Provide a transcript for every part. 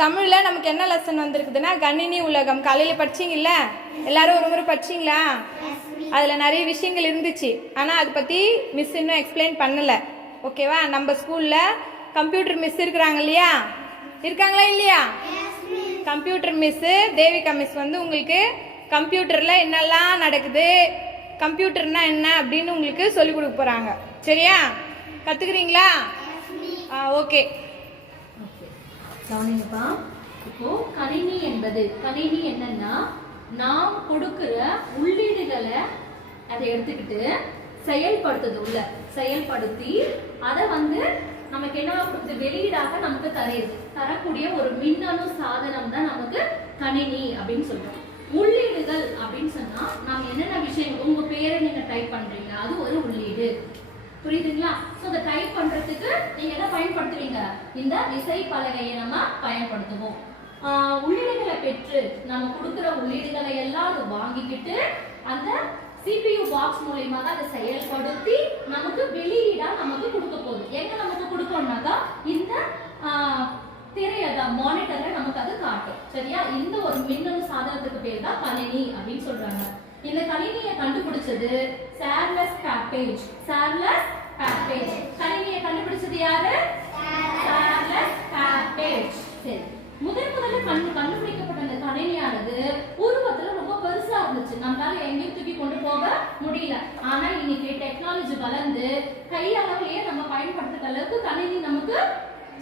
தமிழில் நமக்கு என்ன லெசன் வந்திருக்குதுன்னா கணினி உலகம். காலையில் படிச்சிங்கல்ல, எல்லாரும் ஒரு முறை படிச்சிங்களா? அதில் நிறைய விஷயங்கள் இருந்துச்சு, ஆனால் அதை பற்றி மிஸ் இன்னும் எக்ஸ்பிளைன் பண்ணலை. ஓகேவா? நம்ம ஸ்கூலில் கம்ப்யூட்டர் மிஸ் இருக்கிறாங்க இல்லையா? இருக்காங்களா இல்லையா? கம்ப்யூட்டர் மிஸ்ஸு தேவிகா மிஸ் வந்து உங்களுக்கு கம்ப்யூட்டரில் என்னெல்லாம் நடக்குது, கம்ப்யூட்டர்னா என்ன அப்படின்னு உங்களுக்கு சொல்லிக் கொடுக்க போகிறாங்க. சரியா? கற்றுக்குறீங்களா? ஓகே. கவனிங்கப்பா. இப்போ கணினி என்பது, கணினி என்னன்னா நாம் கொடுக்கிற உள்ளீடுகளை அதை எடுத்துக்கிட்டு செயல்படுத்தி அதை வந்து நமக்கு என்ன கொடுத்து வெளியீடாக நமக்கு தரக்கூடிய ஒரு மின்னணு சாதனம் தான் நமக்கு கணினி அப்படின்னு சொல்றோம். உள்ளீடுகள் அப்படின்னு சொன்னா நாம என்னென்ன விஷயம், உங்க பேரை நீங்க டைப் பண்றீங்க, அது ஒரு உள்ளீடு. புரியுதுங்களா? சோ அதை டைப் பண்றதுக்கு நீங்க என்ன பயன்படுத்துவீங்க? இந்த விசை பலகையை நம்ம பயன்படுத்துவோம். உள்ளீடுகளை பெற்று நம்ம கொடுக்கிற உள்ளீடுகளை எல்லாம் அது வாங்கிக்கிட்டு அந்த CPU பாக்ஸ் மூலமா தான் அதை செயல்படுத்தி நமக்கு வெளியீடா நமக்கு கொடுக்க போகுது. எங்க நமக்கு கொடுக்கணும்னாக்கா இந்த திரையத மானிட்டர்ல நமக்கு அது காட்டும். சரியா? இந்த ஒரு மின்னணு சாதனத்துக்கு பேர் தான் கணினி அப்படின்னு சொல்றாங்க. இந்த கணினியை கண்டுபிடிச்சது சார்லஸ் பேப்பேஜ். கணினியை கண்டுபிடிச்சது யாரு? சார்லஸ் பேப்பேஜ். சரி, முதல்ல கண்டுபிடிக்கப்பட்ட அந்த கணினியானது உருவத்துல ரொம்ப பெருசா இருந்துச்சு, நம்மளால எங்கேயும் தூக்கி கொண்டு போக முடியல. ஆனா இன்னைக்கு டெக்னாலஜி வளர்ந்து கை அளவுலயே நம்ம பயன்படுத்துற அளவுக்கு கணினி நமக்கு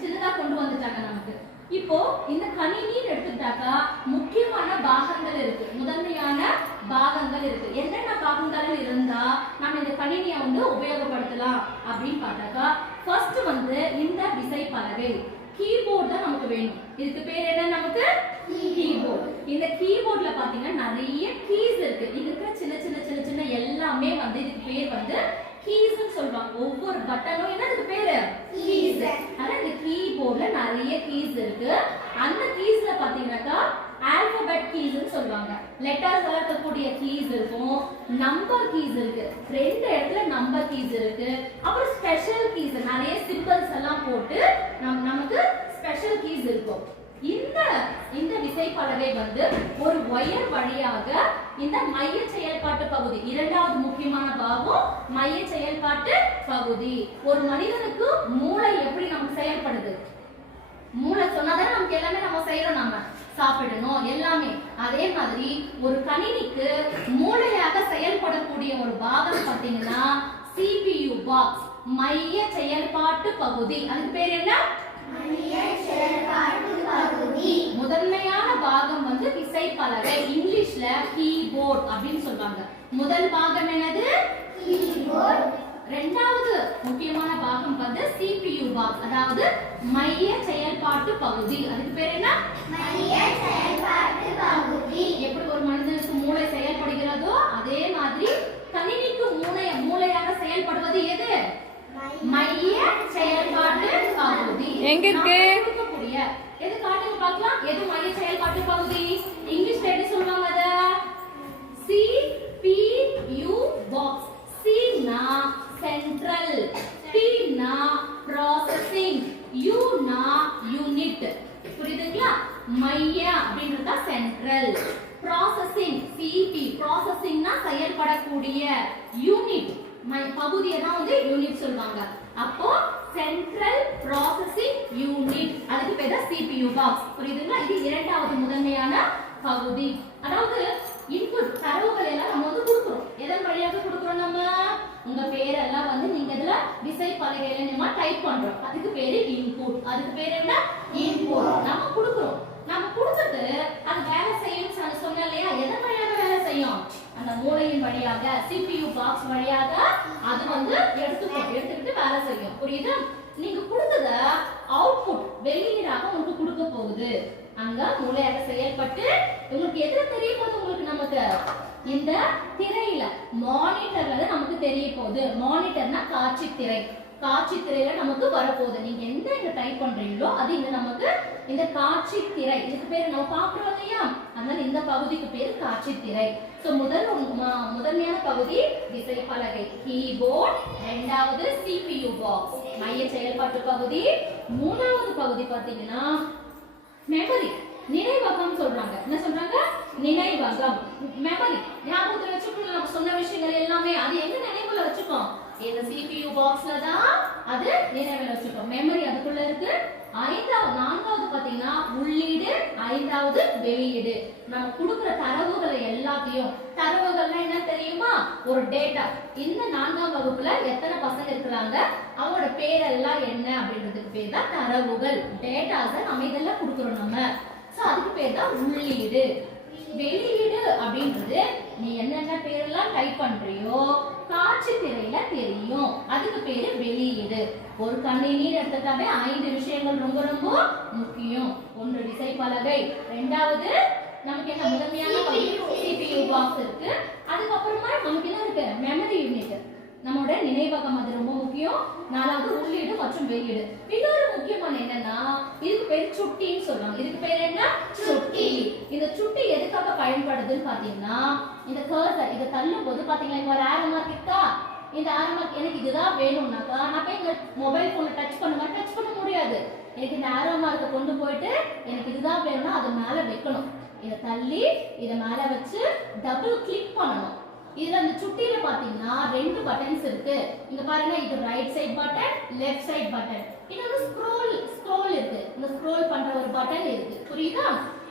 சின்னதா கொண்டு வந்துட்டாங்க நமக்கு. இப்போ இந்த கணினின்னு எடுத்துட்டாக்கா முக்கியமான பாகங்கள் இருக்கு, முதன்மையான பாகங்கள் இருக்கு. என்னென்ன பாகங்கள் இருந்தா நம்ம இந்த கணினியை வந்து உபயோகப்படுத்தலாம் அப்படின்னு பார்த்தாக்கா, ஃபர்ஸ்ட் வந்து இந்த விசை பலகை கீபோர்ட் தான் நமக்கு வேணும். இதுக்கு பேர் என்ன? நமக்கு கீபோர்ட். இந்த கீபோர்ட்ல பாத்தீங்கன்னா நிறைய கீஸ் இருக்கு. இதுக்கு சின்ன சின்ன சின்ன சின்ன எல்லாமே வந்து இதுக்கு பேர் வந்து கீஸ்னு சொல்றாங்க. ஒவ்வொரு பட்டனும் என்னதுக்கு பேரு? கீஸ். ஆனா இந்த கீபோர்ட்ல நிறைய கீஸ் இருக்கு. அந்த கீஸ்ல பாத்தீங்கன்னாக்கா ஆல்பபெட் கீஸ்னு சொல்வாங்க. லெட்டர்ஸ் வரக்கூடிய கீஸ் இருக்கும், நம்பர் கீஸ் இருக்கு, ரெண்டு இடத்துல நம்பர் கீஸ் இருக்கு, அப்புறம் ஸ்பெஷல் கீஸ் நிறைய சிம்பல்ஸ் எல்லாம் போட்டு நமக்கு ஸ்பெஷல் கீஸ் இருக்கும். இந்த விசை பலகை வந்து ஒரு ஒயர் வழியாக இந்த மைய செயல்பாட்டு பகுதி, இரண்டாவது முக்கியமான பாகம் மைய செயல்பாட்டு பகுதி. ஒரு மனிதனுக்கு மூளை எப்படி நமக்கு செயல்படுது? மூளை சொன்னாதான் நமக்கு எல்லாமே நம்ம செய்யறோம், நம்ம சாப்பிடணும் எல்லாமே. அதே மாதிரி ஒரு கணினிக்கு மூளையாக செயல்படக்கூடிய ஒரு பாகம் பாத்தீங்கன்னா CPU பாக்ஸ், மைய செயல்பாட்டு பகுதி. அதுக்கு பேர் என்ன? முதன்மையான பாகம் வந்து விசை பலகை, இங்கிலீஷ்ல கீபோர்ட் அப்படின்னு சொல்றாங்க. முதல் பாகம் என்னது? கீபோர்ட். இரண்டாவது முக்கியமான பாகம் வந்து CPU பாக்ஸ், அதாவது மைய செயல்பாட்டு பகுதி. அதுக்கு பேர் என்ன? மைய செயல்பாட்டு பகுதி. எப்படி ஒரு மனிதனுக்கு மூளை செயல்படுகிறதோ அதே மாதிரி கணினிக்கு மூளையாக செயல்படுவது எது? மைய செயல்பாட்டு பகுதி. எங்க இருக்கு? எது காட்டுங்க பார்க்கலாம். எது மைய செயல்பாட்டு பகுதி? இங்கிலீஷ்ல எப்படி சொல்வாங்க அத? CPU box. C னா சென்ட்ரல், P னா ப்ராசசிங், U னா யூனிட். புரியுதுங்களா? மைய அப்படின்றத சென்ட்ரல், ப்ராசசிங் CP, ப்ராசசிங்னா செயல்படக்கூடிய, யூனிட் பகுதியை தான் வந்து யூனிட் சொல்வாங்க. அப்போ சென்ட்ரல் ப்ராசசிங் யூனிட், அதுக்கு பேர் தான் CPU பாக்ஸ். புரியுதுங்களா? இது இரண்டாவது முதன்மையான பகுதி. அதாவது இன்புட் தரவுகள் எல்லாம் நம்ம வந்து கொடுக்கிறோம். எதன் வழியாக கொடுக்கிறோம்? நம்ம உங்க பேரெல்லாம் வந்து நீங்க இதுல விசை பலகையில நம்ம டைப் பண்றோம், அதுக்கு பேரு இன்புட். அதுக்கு பேர் என்ன? இன்புட். நம்ம கொடுக்கிறோம். நம்ம கொடுத்துட்டு அது வேலை செய்யும் சொன்ன இல்லையா? எதன் வழியாக வேலை செய்யும்? அந்த மூளையின் வழியாக, CPU பாக்ஸ் வழியாக அது வந்து எடுத்துக்கிட்டு வேலை செய்யும். புரியுதா? நீங்க கொடுத்தத அவுட்புட் வெளியீடாக உங்களுக்கு கொடுக்க போகுது. அங்க மூளையாக செயல்பட்டு உங்களுக்கு எதுல தெரிய போகுது? உங்களுக்கு நமக்கு இந்த திரையில மானிட்டர்ல நமக்கு தெரிய போகுது. மானிட்டர்னா காட்சி திரை. காட்சி திரையில நமக்கு வரப்போகுது. நீங்க எந்த இங்க டைப் பண்றீங்களோ அது இங்க நமக்கு இந்த காட்சி திரை. இதுக்கு பேர் நம்ம பாக்குறோம் இல்லையா? அதனால இந்த பகுதிக்கு பேர் காட்சி திரை. சோ முதன்மையான பகுதி விசை பலகை கீபோர்ட், இரண்டாவது CPU பாக்ஸ் மைய செயல்பாட்டு பகுதி, மூணாவது பகுதி பாத்தீங்கன்னா மெமரி, நினைவகம் சொல்றாங்க. என்ன சொல்றாங்க? நினைவகம், மெமரி. ஞாபகத்துல வச்சுக்கணும். நம்ம சொன்ன விஷயங்கள் எல்லாமே அது எங்க நினைவுல வச்சுக்கோம்? இந்த CPU பாக்ஸ்ல தான் அது நினைவுல வச்சுக்கோம். மெமரி அதுக்குள்ள இருக்கு. நான்காவது பாத்தீங்கன்னா உள்ளீடு, ஐந்தாவது வெளியீடு. நம்ம கொடுக்கிற தரவுகளை எல்லாத்தையும், தரவுகள்னா என்ன தெரியுமா? ஒரு டேட்டா. இந்த 4ஆம் வகுப்புல எத்தனை பசங்க இருக்கிறாங்க, அவங்களோட பேரெல்லாம் என்ன அப்படின்றதுக்கு பேர் தான் தரவுகள். டேட்டாஸை நம்ம இதெல்லாம் கொடுக்குறோம் நம்ம. சோ அதுக்கு பேர் தான் உள்ளீடு. வெளியீடு அப்படின்றது நீ என்னென்ன பேரெல்லாம் டைப் பண்றியோ காட்சி திரையில தெரியும், அதுக்கு பேரு வெளியீடு. ஒரு கணினின்னு எடுத்துட்டாவே 5 விஷயங்கள் ரொம்ப ரொம்ப முக்கியம். ஒன்று விசைப்பலகை, ரெண்டாவது நமக்கு என்ன முதன்மையான CPU பாக்ஸ் இருக்கு, அதுக்கப்புறமா நமக்கு என்ன இருக்கு? மெமரி யூனிட், நம்மளோட நினைவகம், அது ரொம்ப முக்கியம். 4வது உள்ளீடு மற்றும் வெளியீடு. இன்னொரு முக்கியமான என்னன்னா இதுக்கு பேர் சுட்டின்னு சொல்றாங்க. இதுக்கு பேர் என்ன? சுட்டி. இந்த சுட்டி எதுக்காக பயன்படுதுன்னு பாத்தீங்கன்னா, இந்த கர்சர் இத தள்ளும் போது பாத்தீங்களா இங்க ஒரு ஆரோ மார்க் இருக்கா? இந்த ஆரோ மார்க் எனக்கு இதுதான் வேணும்னாக்கா நான் போய் இந்த மொபைல் போன்ல டச் பண்ண முடியாது. எனக்கு இந்த ஆரோ மார்க்கை கொண்டு போயிட்டு எனக்கு இதுதான் வேணும்னா அது மேல வைக்கணும். இத தள்ளி இத மேல வச்சு டபுள் கிளிக் பண்ணணும். இதுல அந்த சுட்டியில பாத்தீங்கன்னா 2 பட்டன்ஸ் இருக்கு. இங்க பாருங்க, இது right side button, left side button. இன்னொரு ஸ்க்ரோல் இருக்கு. இந்த ஸ்க்ரோல் பண்ற ஒரு பட்டன் இருக்கு. புரியுதா?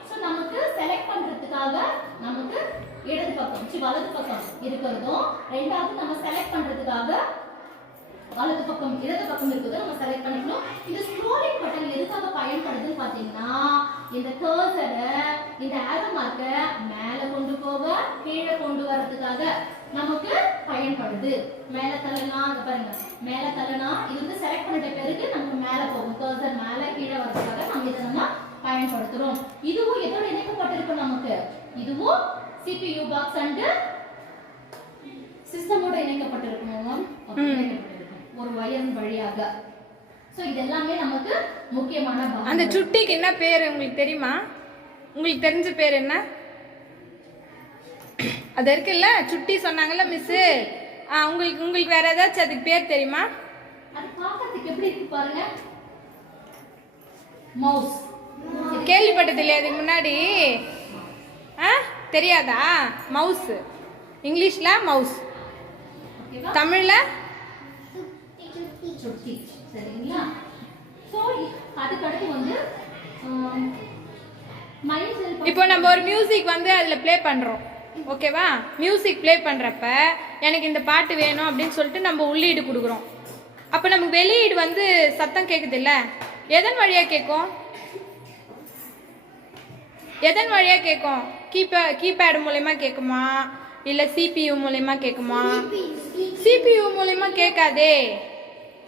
சோ நமக்கு செலக்ட் பண்றதுக்காக நமக்கு இடது பக்கம் வலது பக்கம் இருக்கிறதும், ரெண்டாவது நம்ம செலக்ட் பண்றதுக்காக வலது பக்கம் இடது பக்கம் இருக்கிறத நம்ம செலக்ட் பண்ணிக்கணும். இந்த ஸ்க்ரோலிங் பட்டன் எதுக்காக பயன்படுதுன்னு பாத்தீங்கன்னா, இந்த கர்சரை இந்த ஆரோ மார்க்கை மேல கொண்டு போக கீழே கொண்டு வரதுக்காக நமக்கு பயன்படுது. மேல தள்ளலாம், அங்க பாருங்க, மேல தள்ளலாம். இது வந்து செலக்ட் பண்ணிட்ட பிறகு நமக்கு மேல போகும். கர்சர் மேல கீழே வரதுக்காக நம்ம இதை நம்ம பயன்படுத்துறோம். இதுவும் எதோட இணைக்கப்பட்டிருக்கும்? நமக்கு இதுவும் CPU பாக்ஸ் அண்ட் சிஸ்டமோட இணைக்கப்பட்டிருக்கும். ஒரு வயர் வழியாக. சோ இதெல்லாமே நமக்கு முக்கியமான பாகம். அந்த சுட்டிக்கு என்ன பேர் உங்களுக்கு தெரியுமா? உங்களுக்கு தெரிஞ்ச பேர் என்ன? அது இருக்குல்ல, சுட்டி சொன்னாங்கல்ல மிஸ். உங்களுக்கு வேற ஏதாச்சும் அதுக்கு பேர் தெரியுமா? அது பார்க்கிறதுக்கு எப்படி இருக்கு பாருங்க. மவுஸ். கேள்விப்பட்டது இல்லையா இதுக்கு முன்னாடி? தெரியாதா? மவுஸ். இங்கிலீஷ்ல மவுஸ், தமிழ்ல சுட்டி. சரிங்களா? சோ அதுக்கு அடுத்து வந்து இப்போ நம்ம ஒரு மியூசிக் வந்து அதுல ப்ளே பண்றோம். ஓகேவா? மியூசிக் ப்ளே பண்றப்ப எனக்கு இந்த பாட்டு வேணும் அப்படின்னு சொல்லிட்டு நம்ம உள்ளீடு கொடுக்குறோம். அப்ப நமக்கு வெளியீடு வந்து சத்தம் கேக்குது இல்ல? எதன் வழியா கேட்கும்? எதன் வழியா கேட்கும்? கீபேட் மூலமா கேட்குமா, இல்ல CPU மூலமா கேட்குமா? CPU மூலமா கேட்காதே.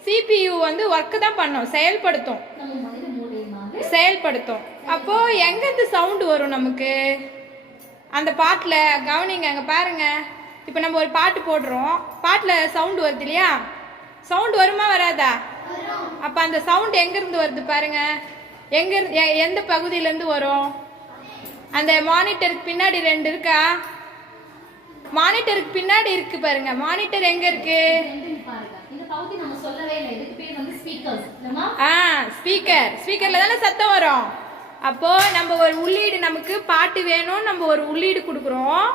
CPU வந்து ஒர்க் தான் பண்ணும், செயல்படுத்தும். அப்போ எங்க இருந்து சவுண்ட் வரும் நமக்கு? அந்த பாட்டுல கவனிங்க, அங்க பாருங்க. இப்ப நம்ம ஒரு பாட்டு போடுறோம், பாட்டுல சவுண்ட் வருது இல்லையா? சவுண்ட் வருமா வராதா? அப்ப அந்த சவுண்ட் எங்க இருந்து வருது பாருங்க. எந்த பகுதியில இருந்து வரும்? அந்த மானிட்டருக்கு பின்னாடி 2 இருக்கா? மானிட்டருக்கு பின்னாடி இருக்கு பாருங்க. மானிட்டர் எங்க இருக்கு? ஸ்பீக்கர்ல தானே சத்தம் வரும். அப்போ நம்ம ஒரு உள்ளீடு, நமக்கு பாட்டு வேணும், நம்ம ஒரு உள்ளீடு கொடுக்குறோம்.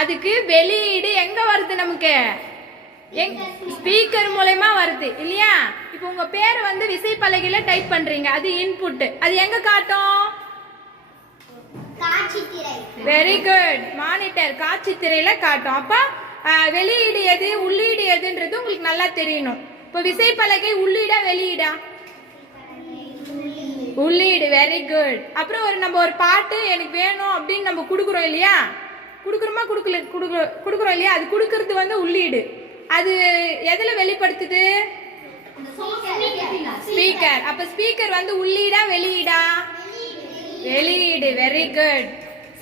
அதுக்கு வெளியீடு எங்க வருது? நமக்கு ஸ்பீக்கர் மூலமா வருது இல்லையா? இப்போ உங்க பேரை வந்து விசைப்பலகையில டைப் பண்றீங்க, அது இன்புட். அது எங்க காட்டும்? Very good. மானிட்டர், காட்சி திரையில காட்டும். அப்ப வெளியீடு எது, உள்ளீடு எதுன்றது உங்களுக்கு நல்லா தெரியணும். இப்போ விசைப்பலகை உள்ளீடா வெளியீடா? உள்ளீடு. Very good. அப்புறம் நம்ம ஒரு பாட்டு எனக்கு வேணும் அப்படின்னு நம்ம குடுக்குறோம் இல்லையா? குடுக்குறோம் இல்லையா? அது குடுக்கறது வந்து உள்ளீடு. அது எதுல வெளிப்படுத்துது? ஸ்பீக்கர். அப்ப ஸ்பீக்கர் வந்து உள்ளீடா வெளியீடா? வெளியீடு. Very good.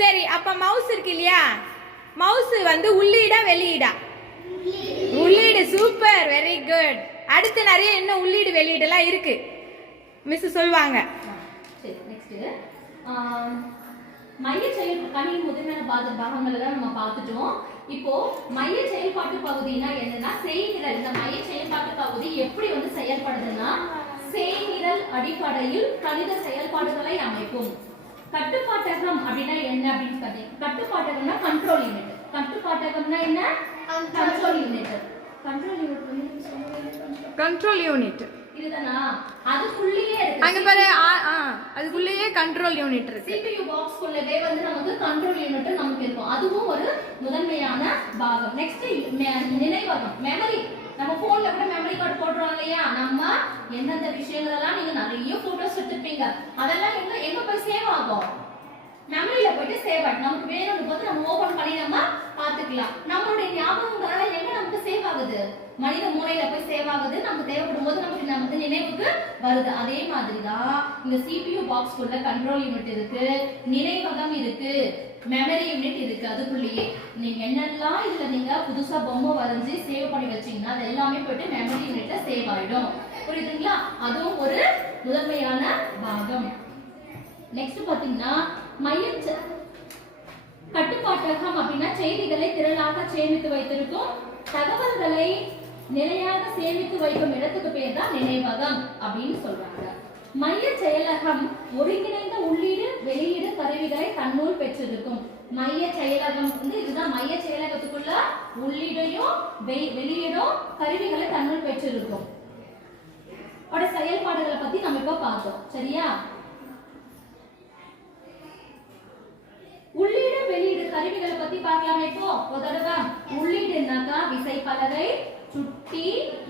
சரி, அப்ப மவுஸ் இருக்கு இல்லையா? மவுஸ் வந்து உள்ளீடா வெளியீடா? உள்ளீடு. Super, very good. அடுத்து நிறைய இன்னும் உள்ளீடு வெளியீடு எல்லாம் இருக்கு, மிஸ் சொல்வாங்க. சரி, நெக்ஸ்ட் மைய கணினி முதன்மையான பாகங்களை தான் நம்ம பார்த்துட்டோம். இப்போ மைய செயல்பாட்டு பகுதினா என்னன்னா செய்நிரல். இந்த மைய செயல்பாட்டு பகுதி எப்படி வந்து செயல்படுதுன்னா செய்நிரல் அடிப்படையில் கணித செயல்பாடுகளை அமைக்கும். கட்டுப்பாட்டகம் அப்படின்னா என்ன அப்படின்னு பார்த்தீங்க. கட்டுப்பாட்டகம்னா கண்ட்ரோல் யூனிட். கட்டுப்பாட்டகம்னா என்ன? Control unit. கண்ட்ரோல் யூனிட் வந்து கண்ட்ரோல் யூனிட் இதுதானா? அதுக்குள்ளேயே இருக்கு. அங்க பாரு அதுக்குள்ளேயே கண்ட்ரோல் யூனிட் இருக்கு. CPU பாக்ஸ் குள்ளவே வந்து நமக்கு கண்ட்ரோல் யூனிட் நமக்கு இருக்கும். அதுவும் ஒரு முதன்மையான பாகம். நெக்ஸ்ட் நினைவகம், மெமரி. நம்ம போன்ல கூட மெமரி கார்டு போடுறோம் இல்லையா? நம்ம எந்தெந்த விஷயங்கள் எல்லாம் நீங்க நிறைய போட்டோஸ் எடுத்துப்பீங்க, அதெல்லாம் எங்க போய் சேவ் ஆகும்? மெமரியில போயிட்டு சேவ் ஆகும். நமக்கு வேணும்னு போது நம்ம ஓபன் பண்ணி நம்ம பாத்துக்கலாம். நம்மளுடைய ஞாபகங்கள் எங்க நமக்கு சேவ் ஆகுது? மனித மூளையில போய் சேவ் ஆகுது. நமக்கு தேவைப்படும் போது நமக்கு நினைவுக்கு வருது. அதே மாதிரி தான் இந்த CPU பாக்ஸ் குள்ள கண்ட்ரோல் யூனிட் இருக்கு, நினைவகம் இருக்கு, மெமரி யூனிட் இருக்கு. அதுக்குள்ளேயே நீங்க என்னெல்லாம் இதுல நீங்க புதுசா பொம்மை வரைஞ்சி சேவ் பண்ணி வச்சீங்கன்னா அது எல்லாமே போயிட்டு மெமரி யூனிட்ல சேவ் ஆயிடும். புரியுதுங்களா? அதுவும் ஒரு முதன்மையான பாகம். நெக்ஸ்ட் பாத்தீங்கன்னா கட்டுப்பாட்டகம் அப்படின்னா செய்திகளை திரளாக சேமித்து வைத்திருக்கும், தகவல்களை நிலையாக சேமித்து வைக்கும் இடத்துக்கு பேர் தான் நினைவகம் அப்படின்னு சொல்றாங்க. மைய செயலகம் ஒருங்கிணைந்த உள்ளீடு வெளியீடு கருவிகளை தன்னுள் பெற்றிருக்கும். மைய செயலகம் வந்து இதுதான். மைய செயலகத்துக்குள்ள உள்ளீடையும் வெளியீடும் கருவிகளை தன்னுள் பெற்றிருக்கும். அதோட செயல்பாடுகளை பத்தி நம்ம இப்ப பார்த்தோம். சரியா? உள்ளீடு வெளியீடு கருவிகளை பத்தி பார்க்கலாமே. இப்போ ஒரு தடவை உள்ளீடுனாக்கா விசைப்பலகை, சுட்டி,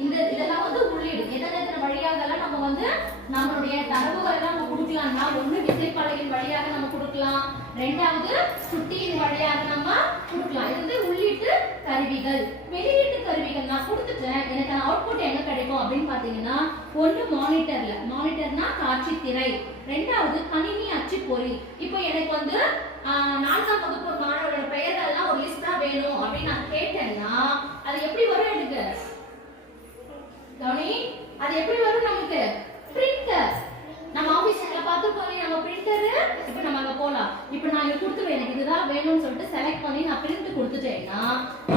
இதெல்லாம் வந்து உள்ளீடு. எத்தனை வழியாகலாம் நம்ம வந்து நம்மளுடைய தரவுகளை எல்லாம் நம்ம கொடுக்கலாம்னா, ஒண்ணு விசைப்பலகையின் வழியாக நம்ம கொடுக்கலாம், ரெண்டாவது சுட்டியின் வழியாக நம்ம கொடுக்கலாம். இது வந்து உள்ளீட்டு கருவிகள். வெளியீட்டு கருவிகள் நான் கொடுத்துட்டேன், எனக்கு அவுட்புட் எங்க கிடைக்கும் அப்படின்னு பாத்தீங்கன்னா, ஒண்ணு மானிட்டர்னா காட்சி திரை, ரெண்டாவது கணினி அச்சுப்பொறி. இப்போ எனக்கு வந்து 4ஆம் வகுப்பு மாணவர்களோட பெயர்கள் எல்லாம் ஒரு லிஸ்டா வேணும் அப்படின்னு நான் கேட்டேன்னா அது எப்படி வரும்? எனக்கு கவனி, அது எப்படி வரும்? நமக்கு பிரிண்டர். நம்ம ஆபீஸ்ல பாத்துக்கோங்க, நம்ம பிரிண்டர். இப்போ நம்ம அங்க போலாம். இப்போ நான் இங்க கொடுத்துருவேன், எனக்கு இதுதான் வேணும்னு சொல்லிட்டு செலக்ட் பண்ணி நான் பிரிண்ட் கொடுத்துட்டேன்னா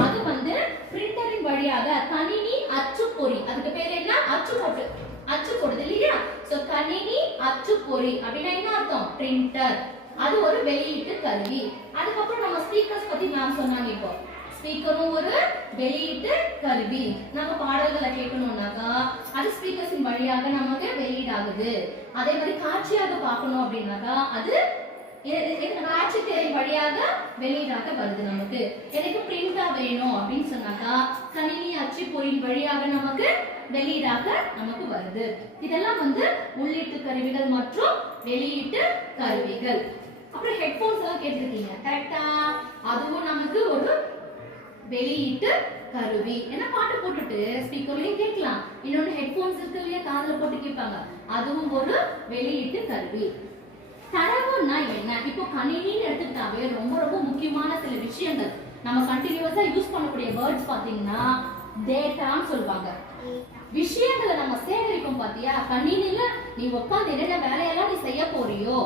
அது வந்து பிரிண்டரின் வழியாக கணினி அச்சுப்பொறி. அதுக்கு பேர் என்ன? அச்சு போடுது இல்லையா? சோ கணினி அச்சுப்பொறி அப்படின்னா என்ன அர்த்தம்? பிரிண்டர். அது ஒரு வெளியீட்டு கருவி. அதுக்கப்புறம் நம்ம ஸ்பீக்கர்ஸ் பத்தி நான் சொன்னாங்க. இப்போ ஸ்பீக்கரும் ஒரு வெளியீட்டு கருவி. நம்ம பாடல்களை கேட்கணும்னாக்கா அது ஸ்பீக்கர்ஸின் வழியாக நமக்கு வெளியீடாகுது. அதே மாதிரி காட்சியாக பார்க்கணும் அப்படின்னாக்கா அது காட்சி திரை வழியாக வெளியீடாக வருது. நமக்கு எனக்கு பிரிண்டா வேணும் அப்படின்னு சொன்னாக்கா கணினி அச்சுப்பொறியின் வழியாக நமக்கு வெளியீடாக நமக்கு வருது. இதெல்லாம் வந்து உள்ளீட்டு கருவிகள் மற்றும் வெளியீட்டு கருவிகள். அப்புறம் ஹெட்போன்ஸ் எல்லாம் கேட்டிருக்கீங்க, கரெக்டா? அதுவும் நமக்கு ஒரு வெளியீட்டு கருவி. என்ன பாட்டு போட்டுட்டு ஸ்பீக்கர்லயும் கேட்கலாம். இன்னொன்னு ஹெட்போன்ஸ் இருக்கு இல்லையா, காதுல போட்டு கேட்பாங்க, அதுவும் ஒரு வெளியீட்டு கருவி. தரவுன்னா என்ன? இப்போ கணினின்னு எடுத்துக்கிட்டாவே ரொம்ப ரொம்ப முக்கியமான சில விஷயங்கள் நம்ம கண்டினியூஸா யூஸ் பண்ணக்கூடிய வேர்ட்ஸ் பாத்தீங்கன்னா டேட்டான்னு சொல்லுவாங்க. விஷயங்களை நம்ம சேகரிக்கும் பாத்தியா? கணினில நீ உட்கார்ந்து என்னென்ன வேலையெல்லாம் நீ செய்ய போறியோ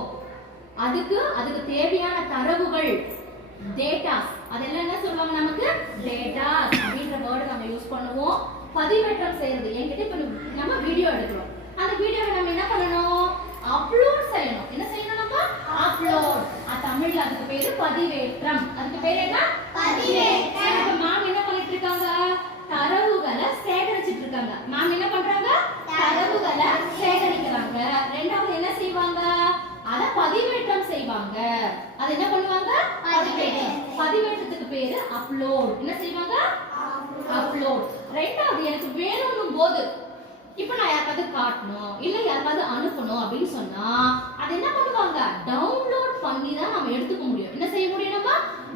அதுக்கு தேவையான தரவுகள் டேட்டாஸ். அதெல்லாம் என்ன சொல்லுவாங்க? நமக்கு டேட்டாஸ் அப்படின்ற வேர்ட் நம்ம யூஸ் பண்ணுவோம். பதிவேற்றம் செய்யறது. என்கிட்ட இப்ப நம்ம வீடியோ எடுக்கிறோம், அந்த வீடியோவை நம்ம என்ன பண்ணணும்? அப்லோட் செய்யணும். என்ன செய்யணும்? நம்ம அப்லோட். தமிழ்ல அதுக்கு பேரு பதிவேற்றம். அதுக்கு பேரு என்ன? பதிவேற்றம். இப்ப மேம் என்ன பண்ணிட்டு இருக்காங்க? தரவுகளை சேகரிச்சிட்டு இருக்காங்க. மேம் என்ன பண்றாங்க? தரவுகளை சேகரிக்கிறாங்க. ரெண்டாவது என்ன செய்வாங்க? அத பதிவேற்றம் செய்வாங்க. அது என்ன பண்ணுவாங்க? பதிவேற்றத்துக்கு பேரு அப்லோட். என்ன செய்வாங்க? அப்லோட். ரெண்டாவது எனக்கு வேணும்னும் போது இப்ப நான் யாருக்காவது காட்டணும் இல்ல யாருக்காவது அனுப்பணும் அப்படின்னு சொன்னா அது என்ன பண்ணுவாங்க? டவுன்லோட் பண்ணி தான் நம்ம எடுத்துக்க முடியும். என்ன செய்ய முடியும்? நம்ம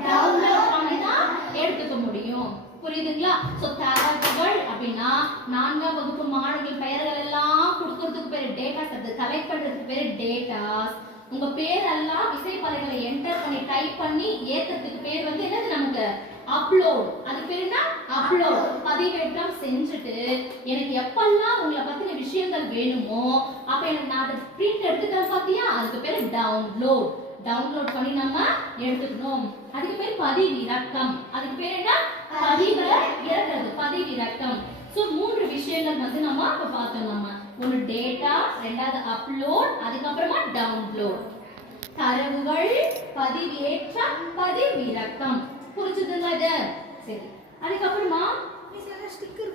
டவுன்லோட் பண்ணி தான் எடுத்துக்க முடியும். புரியுதுங்களா? சோ தரவுகள் அப்படின்னா 4ஆம் வகுப்பு மாணவர்கள் பெயர்கள் எல்லாம் கொடுக்கிறதுக்கு பேரு டேட்டாஸ். அது கலெக்ட் பண்றதுக்கு பேரு டேட்டாஸ். உங்க பேரெல்லாம் விசைப்பலகைகளை என்டர் பண்ணி டைப் பண்ணி ஏத்துறதுக்கு பேர் வந்து என்னது? நமக்கு அப்லோட். அது பேர் என்ன? அப்லோட். பதிவேற்றம் செஞ்சுட்டு எனக்கு எப்பெல்லாம் உங்களை பத்தின விஷயங்கள் வேணுமோ அப்ப எனக்கு நான் அதை பிரிண்ட் எடுத்துக்கிறேன் பாத்தியா? அதுக்கு பேரு டவுன்லோட். டவுன்லோட் பண்ணி நம்ம எடுத்துக்கணும். அதுக்கு பேர் பதிவிறக்கம். அதுக்கு பேர் என்ன? பதிவிறக்கிறது. பதிவிறக்கம். சோ 3 விஷயங்கள் வந்து நம்ம இப்ப பார்த்தோம். நம்ம ஒன்னு டேட்டா, ரெண்டாவது அப்லோட், அதுக்கு அப்புறமா டவுன்லோட். தரவுகள், பதிவேற்றம், பதிவிறக்கம். புரிஞ்சுதுங்களா இது? சரி. அதுக்கப்புறமா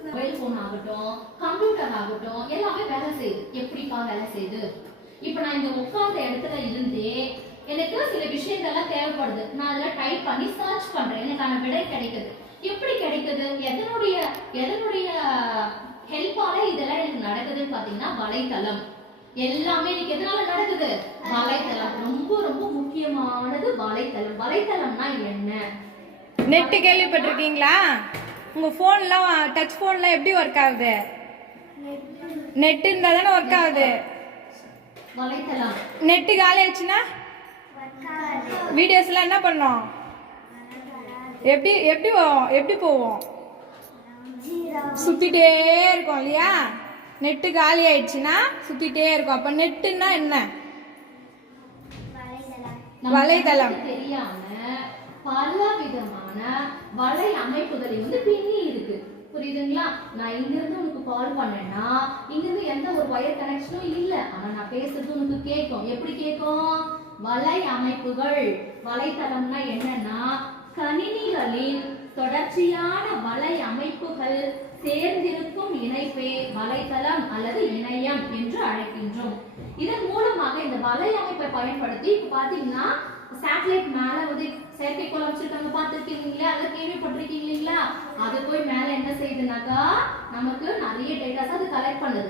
மொபைல் போன் ஆகட்டும், கம்ப்யூட்டர் ஆகட்டும், எல்லாமே வேலை செய்யுது. எப்படிப்பா வேலை செய்யுது? இப்போ நான் இந்த உட்கார்ந்த இடத்துல இருந்தே எனக்கு சில விஷயங்கள்லாம் தேவைப்படுது. நான் அதில் டைப் பண்ணி சர்ச் பண்றேன், எனக்கான விடை கிடைக்குது. எப்படி கிடைக்குது? எதனுடைய ஹெல்ப்பால இதெல்லாம் எனக்கு நடக்குதுன்னு பாத்தீங்கன்னா வலைத்தளம். எல்லாமே இன்னைக்கு எதனால நடக்குது? வலைத்தளம். ரொம்ப ரொம்ப முக்கியமானது வலைத்தளம். வலைத்தளம்னா என்ன? நெட்டு கேள்விப்பட்டிருக்கீங்களா? உங்க போன்லாம் டச் போன்லாம் எப்படி ஒர்க் ஆகுது? நெட் இருந்தா தானே ஒர்க் ஆகுது. வலைத்தளம். நெட்டு காலி ஆயிடுச்சுன்னா வீடியோஸ் எல்லாம் என்ன பண்ணோம்? எப்படி எப்படி எப்படி போவோம்? சுத்திட்டே இருக்கும் இல்லையா? நெட்டு காலி ஆயிடுச்சுன்னா சுத்திட்டே இருக்கும். அப்ப நெட்டுன்னா என்ன? வலைத்தளம். தெரியாம பல விதமான வலை அமைப்புகளை பின்னி இருக்கு. புரியுதுங்களா? நான் இங்க இருந்து உனக்கு கால் பண்ணேன்னா இங்க இருந்து எந்த ஒரு வயர் கனெக்ஷனும் இல்ல. ஆனா நான் பேசுறது உனக்கு கேட்கும். எப்படி கேட்கும்? வலை அமைப்புகள். வலைத்தளம்னா என்னன்னா கணினிகளின் தொடர்ச்சியான வலை அமைப்புகள் சேர்ந்திருக்கும் இணைப்பே வலைத்தளம் அல்லது இணையம் என்று அழைக்கின்றோம். இதன் மூலமாக இந்த வலை அமைப்பை பயன்படுத்தி இப்ப பாத்தீங்கன்னா சேட்டலைட் மேல செயற்கைக்கோள் வச்சிருக்காங்க, பார்த்துருக்கீங்களா? அதை கேள்விப்பட்டிருக்கீங்களா? அது போய் மேல என்ன செய்யுதுனாக்கா நமக்கு நிறைய டேட்டாஸ் அது கலெக்ட் பண்ணுது.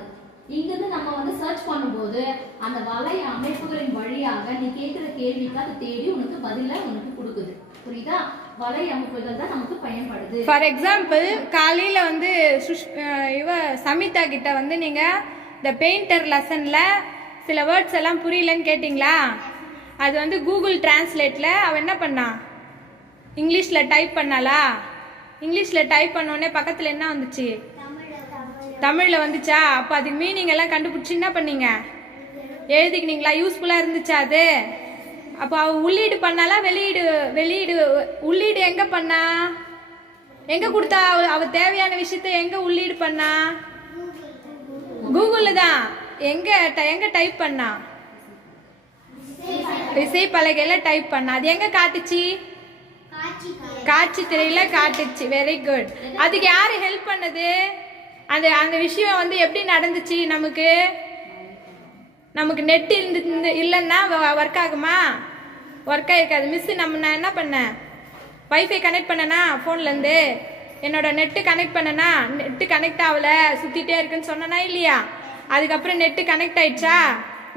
இங்கிருந்து நம்ம சர்ச் பண்ணும்போது அந்த வலை அமைப்புகளின் வழியாக நீ கேட்கிற கேள்விக்கு அது தேடி உனக்கு பதில உனக்கு கொடுக்குது. புரியுதா? வலை அமைப்புகள் தான் நமக்கு பயன்படுது. ஃபார் எக்ஸாம்பிள் காலையில இவ சமிதா கிட்ட நீங்க இந்த பெயிண்டர் லெசன்ல சில வேர்ட்ஸ் எல்லாம் புரியலன்னு கேட்டிங்களா? அது கூகுள் டிரான்ஸ்லேட்ல அவ என்ன பண்ணா? இங்கிலீஷ்ல டைப் பண்ணாளா? இங்கிலீஷ்ல டைப் பண்ணோடனே பக்கத்துல என்ன வந்துச்சு? தமிழ்ல வந்துச்சா? அப்ப அதுக்கு மீனிங் எல்லாம் கண்டுபிடிச்சு என்ன பண்ணீங்க? எழுதிக்கினீங்களா? யூஸ்ஃபுல்லா இருந்துச்சா அது? அப்ப அவ உள்ளீடு பண்ணாலா வெளியீடு உள்ளீடு எங்க பண்ணா? எங்க கொடுத்தா? அவ தேவையான விஷயத்த எங்க உள்ளீடு பண்ணா? கூகுள்ல தான். எங்க டைப் பண்ணா? விசைப்பலகையில டைப் பண்ணா. அது எங்க காட்டுச்சு? காட்சி திரையில காட்டுச்சு. Very good. அதுக்கு யாரு ஹெல்ப் பண்ணது? அந்த விஷயம் எப்படி நடந்துச்சு? நமக்கு நெட் இல்லைன்னா ஒர்க் ஆகுமா? ஒர்க் ஆயிருக்காது. மிஸ் நான் என்ன பண்ணேன்? வைஃபை கனெக்ட் பண்ணனா ஃபோன்ல இருந்து என்னோட நெட்டு கனெக்ட் பண்ணனா, நெட்டு கனெக்ட் ஆகல, சுத்திட்டே இருக்குன்னு சொன்னா இல்லையா? அதுக்கப்புறம் நெட்டு கனெக்ட் ஆயிடுச்சா?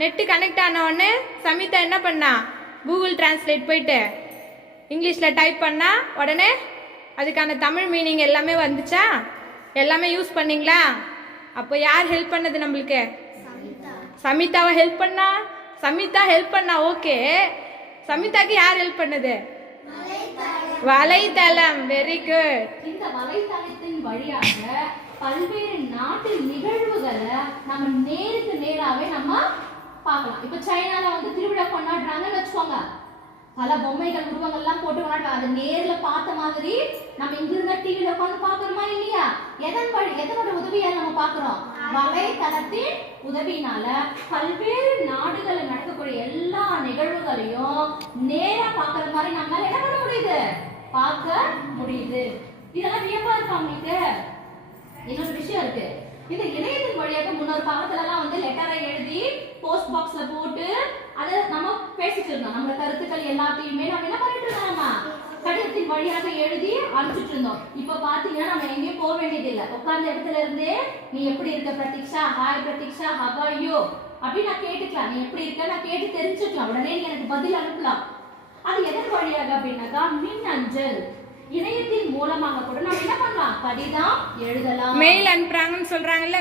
நெட்டு கனெக்ட் ஆன உடனே சமிதா என்ன பண்ணா? கூகுள் டிரான்ஸ்லேட் போயிட்டு இங்கிலீஷ்ல டைப் பண்ணா உடனே அதுக்கான தமிழ் மீனிங் எல்லாமே வந்துச்சா? எல்லாமே யூஸ் பண்ணீங்களா? அப்போ யார் ஹெல்ப் பண்ணது நம்மளுக்கு? சமிதாவை ஹெல்ப் பண்ணா. சமிதா ஹெல்ப் பண்ணா. ஓகே, சமிதாக்கு யார் ஹெல்ப் பண்ணது? வலைத்தளம். Very good. இந்த வலைத்தளத்தின் வழியாக பல்வேறு நாட்டு நிகழ்வுகளை நம்ம நேருக்கு நேராவே நம்ம பார்க்கலாம். இப்ப சைனால திருவிழா கொண்டாடுறாங்கன்னு வச்சுக்கோங்க. பல பொம்மைகள் உருவங்கள்லாம் போட்டு கொண்டாடுறாங்க. அதை நேர்ல பார்த்த மாதிரி நம்ம இங்க இருந்த டிவில உட்காந்து பாக்குறோமா இல்லையா? எதனோட உதவியால நம்ம பாக்குறோம்? வலைத்தளத்தின் உதவினால பல்வேறு நாடுகளில் நடக்கக்கூடிய எல்லா நிகழ்வுகளையும் நேரா பாக்குற மாதிரி நம்மளால என்ன பண்ண முடியுது? பார்க்க முடியுது. இதெல்லாம் வியப்பா இருக்கா உங்களுக்கு? இன்னொரு விஷயம் இருக்கு. இந்த இணையத்தின் வழியாக முன்னொரு காலத்துல எல்லாம் லெட்டரை எழுதி போஸ்ட் பாக்ஸ்ல போட்டு அதை நம்ம பேசிட்டு இருந்தோம். நம்ம கருத்துக்கள் எல்லாத்தையுமே நம்ம என்ன பண்ணிட்டு இருந்தோம்? நம்ம கடிதத்தின் வழியாக எழுதி அனுப்பிச்சிட்டு இருந்தோம். இப்ப பாத்தீங்கன்னா நம்ம எங்கேயும் போக வேண்டியது இல்லை. உட்கார்ந்த இடத்துல இருந்தே நீ எப்படி இருக்க Pratiksha, hi Pratiksha, how are you அப்படி நான் கேட்டுக்கலாம். நீ எப்படி இருக்க நான் கேட்டு தெரிஞ்சுக்கலாம். உடனே நீ எனக்கு பதில் அனுப்பலாம். அது எதன் வழியாக அப்படின்னாக்கா மின்னஞ்சல் இணையத்தின் மூலமாக கூட நம்ம என்ன பண்ணலாம்? கடிதம் எழுதலாம். மெயில் அனுப்புறாங்கன்னு சொல்றாங்கல்ல,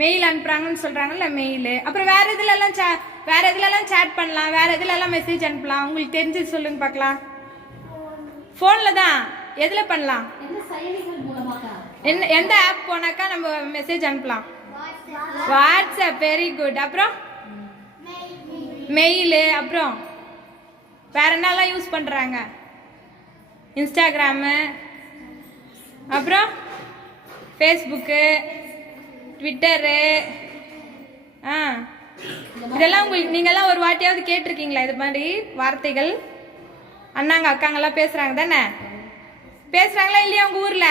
மெயில் அனுப்புறாங்கன்னு சொல்றாங்கல்ல, மெயில். அப்புறம் வேற எதுல எல்லாம் சேட் பண்ணலாம், வேற எதுல எல்லாம் மெசேஜ் அனுப்பலாம்? உங்களுக்கு தெரிஞ்சது சொல்லுங்க பார்க்கலாம். போன்ல தான். எதுல பண்ணலாம்? எந்த செயலிகள் மூலமாக? எந்த ஆப் போனாக்கா நம்ம மெசேஜ் அனுப்பலாம்? வாட்ஸ்அப். Very good. அப்புறம் மெயில். அப்புறம் வேற என்னெல்லாம் யூஸ் பண்றாங்க? இன்ஸ்டாகிராமு, அப்புறம் ஃபேஸ்புக்கு, ட்விட்டரு, இதெல்லாம் உங்களுக்கு நீங்கெல்லாம் ஒரு வாட்டியாவது கேட்டிருக்கீங்களா இது மாதிரி வார்த்தைகள்? அண்ணாங்க அக்காங்கெல்லாம் பேசுறாங்க தானே? பேசுறாங்களா இல்லையா உங்க ஊர்ல?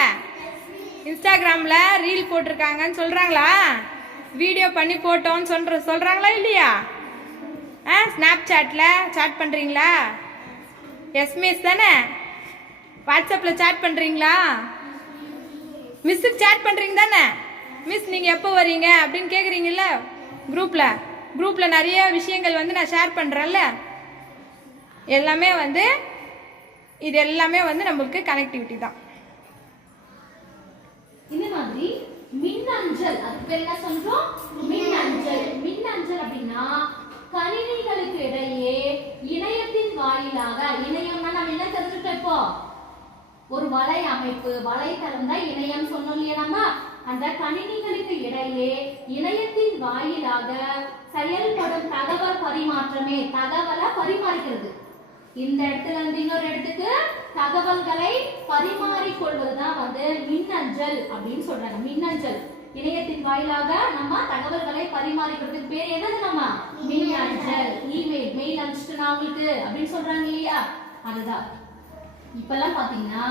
இன்ஸ்டாகிராம்ல ரீல் போட்டிருக்காங்கன்னு சொல்றாங்களா? வீடியோ பண்ணி போட்டோன்னு சொல்றாங்களா இல்லையா? ஸ்னாப் சாட்ல சாட் பண்றீங்களா? எஸ்எம்எஸ் தானே? வாட்ஸ்அப்ல சாட் பண்றீங்களா? மிஸ்ஸுக்கு சாட் பண்றீங்க தானே? மிஸ் நீங்க எப்போ வரீங்க அப்படின்னு கேக்குறீங்கல்ல குரூப்ல நிறைய விஷயங்கள் வந்து நான் ஷேர் பண்றேன்ல. எல்லாமே வந்து இது எல்லாமே வந்து நம்மளுக்கு கனெக்டிவிட்டி தான். இந்த மாதிரி மின்னஞ்சல், அதுக்கு பேர் என்ன சொல்றோம்? மின்னஞ்சல். மின்னஞ்சல் அப்படின்னா கணினிகளுக்கு இடையே இணையத்தின் வாயிலாக, இணையம்னா நம்ம என்ன தெரிஞ்சுட்டோம் இப்போ? ஒரு வலை அமைப்பு, வலைத்தளம் தான் இணையம் சொன்னோம் இல்லையா நம்ம? அந்த கணினிகளுக்கு இடையே இணையத்தின் வாயிலாக செயல்படும் தகவல் பரிமாற்றமே தகவலை பரிமாறிக்கிறது. இந்த இடத்துல இருந்து இன்னொரு இடத்துக்கு தகவல்களை பரிமாறிக்கொள்வதுதான் வந்து மின்னஞ்சல் அப்படின்னு சொல்றாங்க. மின்னஞ்சல் இணையத்தின் வாயிலாக நம்ம தகவல்களை பரிமாறிக்கிறதுக்கு பேர் என்னது? நம்ம மின்னஞ்சல். இமெயில், மெயில் அனுப்பிச்சிட்டு நான் உங்களுக்கு அப்படின்னு சொல்றாங்க இல்லையா? அதுதான். இப்பெல்லாம் பாத்தீங்கன்னா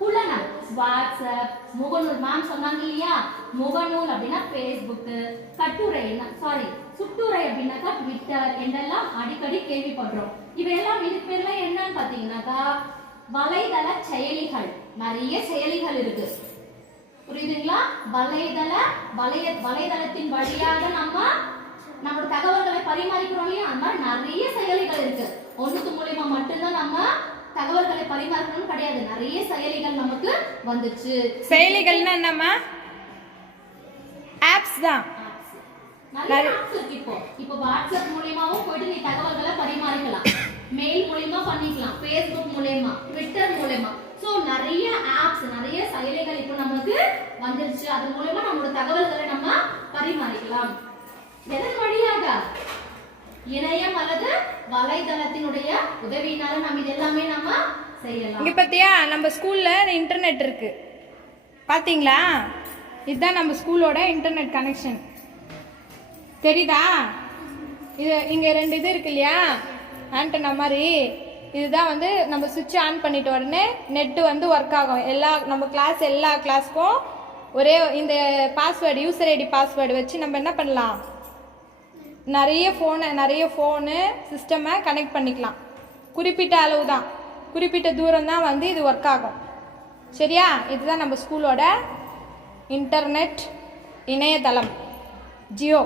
புலனல், வாட்ஸ்அப், முகநூல் மேம் சொன்னாங்க இல்லையா? முகநூல் அப்படின்னா ஃபேஸ்புக், கட்டுரை சுட்டுரை அப்படின்னாக்கா ட்விட்டர் என்றெல்லாம் அடிக்கடி கேள்விப்படுறோம். இவையெல்லாம் இதுக்கு பேர்லாம் என்னன்னு பாத்தீங்கன்னாக்கா வலைதள செயலிகள். நிறைய செயலிகள் இருக்கு, புரியுதுங்களா? வலைதளத்தின் வழியாக நம்மளோட தகவல்களை பரிமாறிக்கிறோம் இல்லையா? அந்த மாதிரி நிறைய செயலிகள் இருக்கு. ஒண்ணுக்கு மூலியமா மட்டும்தான் நம்ம தகவல்களை பரிமாறணும் கிடையாது. நிறைய செயலிகள் நமக்கு வந்துச்சு. செயலிகள்னா என்னமா? ஆப்ஸ் தான். நிறைய ஆப்ஸ் இருக்கு. இப்போ வாட்ஸ்அப் மூலமாவும் போயிட்டு நீ தகவல்களை பரிமாறிக்கலாம். மெயில் மூலமா பண்ணிக்கலாம், ஃபேஸ்புக் மூலமா, ட்விட்டர் மூலமா. சோ நிறைய ஆப்ஸ், நிறைய செயலிகள் இப்போ நமக்கு வந்துருச்சு. அது மூலமா நம்மளோட தகவல்களை நம்ம பரிமாறிக்கலாம். எதன் வழியாக? இணையம் அல்லது வலைதளத்தினுடைய உதவியினால நம்ம இது எல்லாமே நம்ம செய்யலாம். இங்க பாத்தியா நம்ம ஸ்கூல்ல இன்டர்நெட் இருக்கு பாத்தீங்களா? இதுதான் நம்ம ஸ்கூலோட இன்டர்நெட் கனெக்ஷன். தெரியுதா? இது இங்க 2 இது இருக்கு இல்லையா? ஆண்டனா மாதிரி. இதுதான் வந்து நம்ம சுவிட்ச் ஆன் பண்ணிட்டு உடனே நெட் வந்து ஒர்க் ஆகும். நம்ம எல்லா கிளாஸ்க்கும் ஒரே இந்த பாஸ்வேர்டு, யூசர் ஐடி பாஸ்வேர்டு வச்சு நம்ம என்ன பண்ணலாம்? நிறைய ஃபோனு சிஸ்டமை கனெக்ட் பண்ணிக்கலாம். குறிப்பிட்ட அளவு தான், குறிப்பிட்ட தூரம் தான் வந்து இது ஒர்க் ஆகும். சரியா? இதுதான் நம்ம ஸ்கூலோட இன்டர்நெட் இணையதளம், ஜியோ.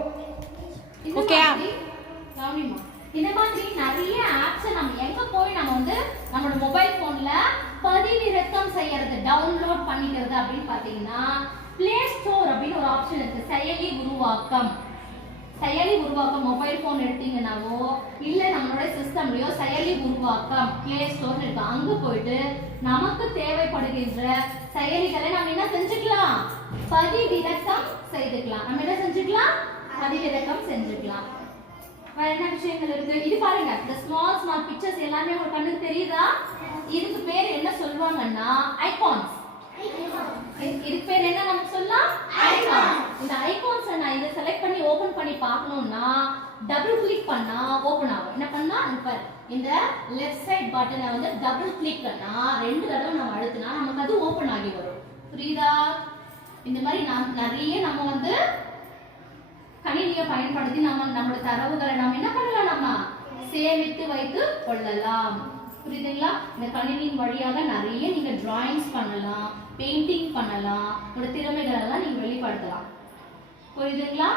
ஓகேயா? இந்த மாதிரி நிறைய ஆப்ஸ் நம்ம எங்க போய் நம்ம வந்து நம்மளோட மொபைல் போன்ல பதிவிறக்கம் செய்யறது, டவுன்லோட் பண்ணிக்கிறது அப்படின்னு பாத்தீங்கன்னா பிளே ஸ்டோர் அப்படின்னு ஒரு ஆப்ஷன் இருக்கு. செயலி உருவாக்கம் மொபைல் போன் எடுத்தீங்கன்னாவோ இல்ல நம்மளோட சிஸ்டம்லயோ செயலி உருவாக்கம் பிளே ஸ்டோர் இருக்கு. அங்க போயிட்டு நமக்கு தேவைப்படுகின்ற செயலிகளை நம்ம என்ன செஞ்சுக்கலாம்? பதிவிறக்கம் செய்துக்கலாம். நம்ம என்ன செஞ்சுக்கலாம்? பதிவிறக்கம் செஞ்சுக்கலாம். வேற என்ன விஷயங்கள் இருக்கு? இது பாருங்க, இந்த ஸ்மால் பிக்சர்ஸ் எல்லாமே உங்களுக்கு கண்ணுக்கு தெரியுதா? இதுக்கு பேர் என்ன சொல்வாங்கன்னா ஐகான்ஸ். இதுக்கு பேர் என்ன நம்ம சொல்லலாம்? ஐகான்ஸ். இந்த ஐகான்ஸை நான் இதை செலக்ட் பண்ணி ஓபன் பண்ணி பார்க்கணும்னா டபுள் கிளிக் பண்ணா ஓபன் ஆகும். என்ன பண்ணா இந்த லெஃப்ட் சைடு பட்டனை வந்து டபுள் கிளிக் பண்ணா 2 தடவை நம்ம அழுத்தினா நமக்கு அது ஓபன் ஆகி வரும். புரியுதா? இந்த மாதிரி நிறைய நம்ம வந்து கணினியை பயன்படுத்தி நம்மளோட தரவுகளை நம்ம என்ன பண்ணலாம்? நம்ம சேமித்து வைத்து கொள்ளலாம். புரியுதுங்களா? இந்த கணினியின் வழியாக நிறைய நீங்க டிராயிங்ஸ் பண்ணலாம், பெயிண்டிங் பண்ணலாம், உங்களோட திறமைகளை எல்லாம் நீங்க வெளிப்படுத்தலாம். புரியுதுங்களா?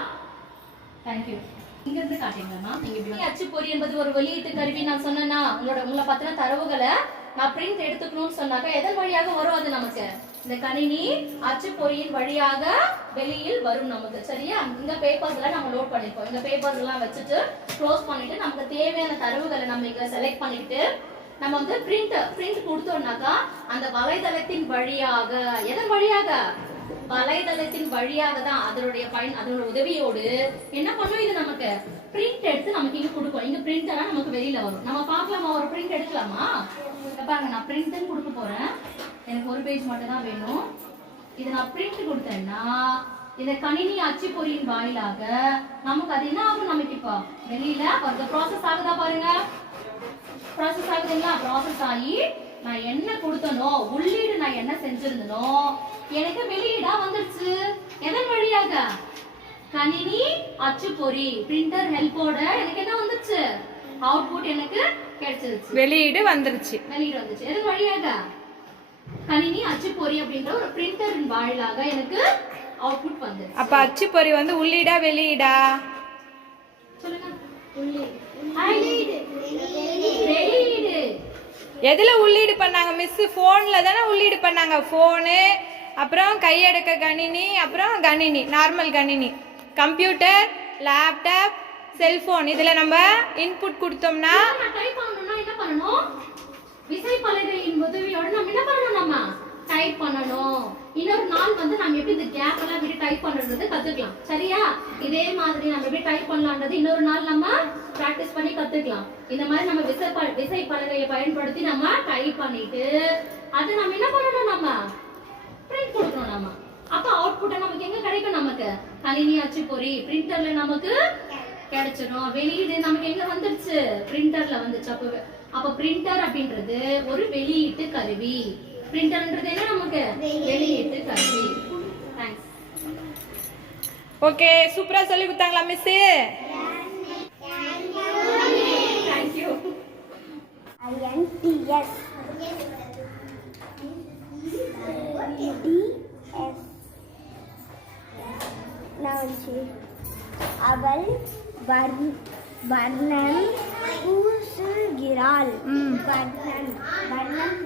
தேங்க்யூ. இங்க இருந்து காட்டுங்கம்மா. நீங்க அச்சுப்பொறி என்பது ஒரு வெளியீட்டு கருவி. நான் சொன்னேன்னா உங்களை பத்தின தரவுகளை நான் பிரிண்ட் எடுத்துக்கணும்னு சொன்னாக்கா எதன் வழியாக வரும்? அது நமக்கு இந்த கணினி அச்சுப்பொறியின் வழியாக வெளியில் வரும் நமக்கு. சரியா? இந்த பேப்பர்ஸ் எல்லாம் நம்ம லோட் பண்ணிருக்கோம். இந்த பேப்பர்ஸ் எல்லாம் வச்சுட்டு க்ளோஸ் பண்ணிட்டு நமக்கு தேவையான தரவுகளை நம்ம இங்க செலக்ட் பண்ணிட்டு நம்ம வந்து பிரிண்ட் கொடுத்தோம்னாக்கா அந்த வலைதளத்தின் வழியாக, எதன் வழியாக? வலைதளத்தின் வழியாக தான் அதோட உதவியோடு என்ன பண்ணும்? இது நமக்கு பிரிண்ட் எடுத்து நமக்கு இங்க கொடுக்கும். இங்க பிரிண்ட் எல்லாம் நமக்கு வெளியில வரும். நம்ம பார்க்கலாமா? ஒரு பிரிண்ட் எடுக்கலாமா? பாருங்க, நான் பிரிண்ட் கொடுக்க போறேன். எனக்கு ஒரு பேஜ் மட்டும் தான் வேணும். இதை நான் பிரிண்ட் கொடுத்தேன்னா இந்த கணினி அச்சுப்பொறியின் வாயிலாக நமக்கு அது என்ன ஆகும்? நமக்கு இப்போ வெளியில அந்த ப்ராசஸ் ஆகுதா பாருங்க. ப்ராசஸ் ஆகுதுங்களா? ப்ராசஸ் ஆகி நான் என்ன கொடுத்தனோ, உள்ளீடு நான் என்ன செஞ்சிருந்தனோ எனக்கு வெளியீடா வந்துருச்சு. எதன் வழியாக? கணினி அச்சுப்பொறி பிரிண்டர் ஹெல்ப்போட எனக்கு என்ன வந்துருச்சு? அவுட்புட் எனக்கு கிடைச்சிருச்சு. வெளியீடு வந்துருச்சு. வெளியீடு வந்துச்சு. எதன் வழியாக? கணினி அச்சுப்பொறி அப்படின்ற ஒரு பிரிண்டரின் வாயிலாக எனக்கு அவுட்புட் வந்துருச்சு. அப்ப அச்சுப்பொறி வந்து உள்ளீடா வெளியீடா? சொல்லுங்க. வெளியீடு. எதுல உள்ளீடு பண்ணாங்க மிஸ்? போன்ல தானே உள்ளீடு பண்ணாங்க. போனு, அப்புறம் கையடக்க கணினி, அப்புறம் கணினி, நார்மல் கணினி, கம்ப்யூட்டர், லேப்டாப், செல்போன். இதுல நம்ம இன்புட் கொடுத்தோம்னா டைப் பண்ணனும்னா என்ன பண்ணணும்? விசைப்பலகையின் உதவியோட நம்ம என்ன பண்ணணும்? நம்ம டைப் பண்ணணும். இன்னொரு நாள் வந்து நம்ம எப்படி இந்த கேப் எல்லாம் எப்படி டைப் பண்றது கத்துக்கலாம். சரியா? இதே மாதிரி நம்ம எப்படி டைப் பண்ணலாம்ன்றது இன்னொரு நாள் நம்ம பிராக்டிஸ் பண்ணி கத்துக்கலாம். இந்த மாதிரி நம்ம விசைப்பலகையை பயன்படுத்தி நம்ம டைப் பண்ணிட்டு அது நம்ம என்ன பண்ணணும்? நம்ம பிரிண்ட் கொடுக்கணும். நம்ம அப்ப அவுட்புட் நமக்கு எங்க கிடைக்கும்? நமக்கு கணினி அச்சுப்பொறி பிரிண்டர்ல நமக்கு கிடைச்சிடும். வெளியீடு நமக்கு எங்க வந்துருச்சு? பிரிண்டர்ல வந்துச்சு. அப்ப பிரிண்டர் அப்படின்றது ஒரு வெளியீட்டு கருவி. பிரிண்டர்ன்றது என்ன? நமக்கு வெளியீட்டு கருவி. தேங்க்ஸ். ஓகே, சூப்பரா சொல்லி கொடுத்தாங்களா மிஸ்? Thank you. INTS அவள் வர்ணம் பூசுகிறாள். வர்ணம்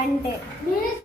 అంటే